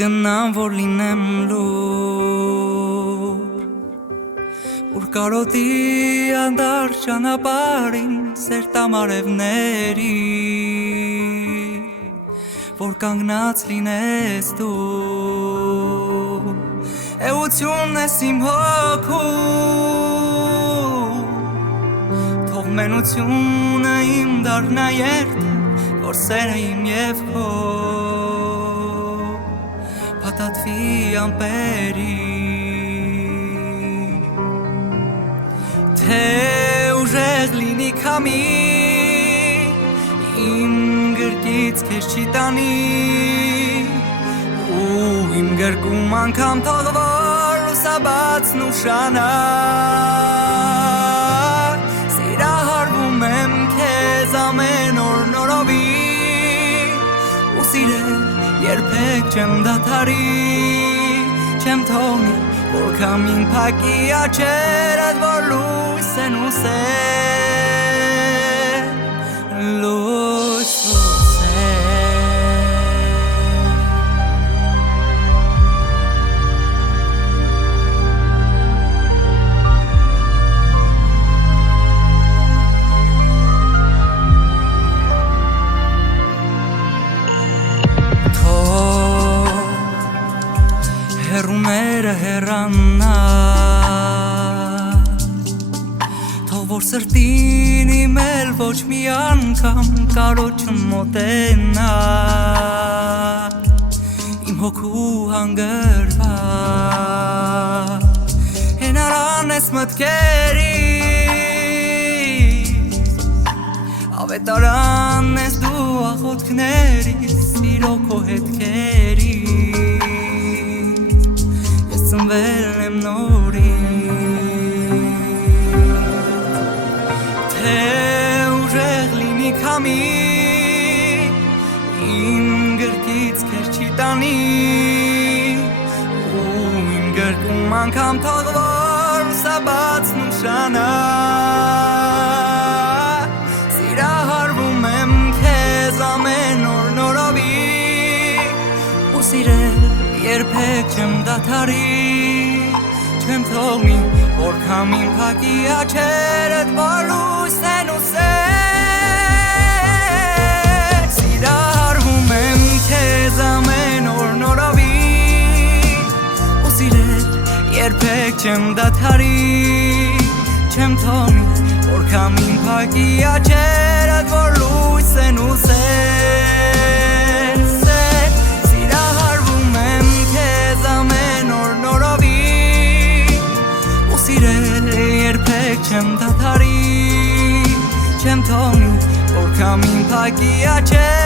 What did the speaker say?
գնամ որ լինեմ լուր Որ կարոտի անդար ճանապարհին սեր տամարևների Որ կանգնած լինես դու Էությունն ես իմ հոգու Թող մենությունը իմ դառնա երթը Որ սերը իմ և քո Փաթաթվի ամպերի Թե ուժեղ լինի քամի Իմ գրկից քեզ չի տանի Ու իմ գրկում անգամ թողվոր լուսաբացն ուշանար Սիրահարվում եմ քեզ ամեն օր նորովի Ու սիրել երբեք չեմ դադարի Չեմ թողնի որ քամին փակի աչերդ որ լույս են ուսել Լույս Հեռուները հեռանա Թող որ սրտին իմ էլ ոչ մի անգամ կարող չմոտենա Իմ հոգու հանգրվա Հենարան ես մտքերիս Ավետարան ես դու աղոտքներիս Սիրո քո հետքերիս Սնվել եմ նորից Թե ուժեղ լինի քամի Իմ գրկից քեզ չի տանի Ու իմ գրկում անգամ թողվոր լուսաբացն ուշանար Սիրահարվում եմ քեզ ամեն օր նորովի Ու սիրել երբեք չեմ դադարի Չեմ թողնի որ քամին փակի աչերդ որ լույս են ուսել Սիրահարվում եմ քեզ ամեն օր նորովի Ու սիրել երբեք չեմ դադարի Չեմ թողնի որ քամին փակի աչերդ որ լույս են ուսել Չեմ դադարի Չեմ թողնի որ քամին փակի աչերդ